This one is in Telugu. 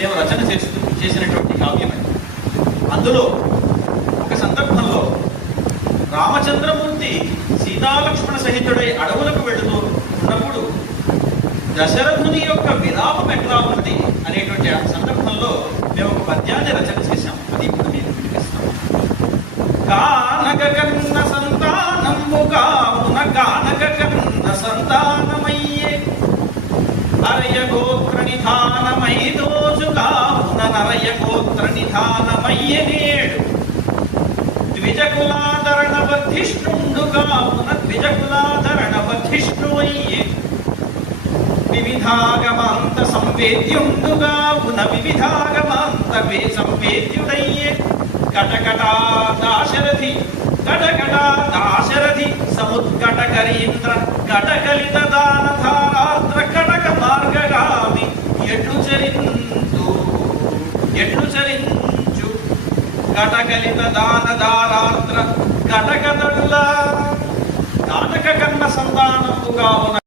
మేము రచన చేసి చేసినటువంటి కావ్యమే. అందులో ఒక సందర్భంలో రామచంద్రమూర్తి సీతాలక్ష్మణ సహితుడై అడవులకు వెళుతూ ఉన్నప్పుడు దశరథుని యొక్క విలాపం ఎట్లా ఉంది అనేటువంటి సందర్భంలో మేము ఒక పద్యాన్ని రచన చేశాం. అది ఇప్పుడు మేము వినిపిస్తాం. కానక కన్న సంతానము కావున కానక కన్న సంతానమయ్యే అరయ గోత్ర నిధానమై కావున నరయ గోత్ర నిధానమయ్యే నేడు ద్విజకులాదరణ వర్ధిష్ణుండు కావున ద్విజకులాదరణ వర్ధిష్ణువయ్యే వివిధాగమాంత సంవేద్యుండుగా ఉన్న వివిధాగమాంత వే సంవేద్యుడయ్యే కటకటా దాశరథి కటకటా దాశరథి సముద్కటకరీంద్ర కటకలిత దానధారాత్ర కటక మార్గగామి ఎటు చరింద్ర ఎటుచరించు కటకలిన దాన దారాత్ర కటకతడులా దానక కన్న సంతానముగా ఉన్న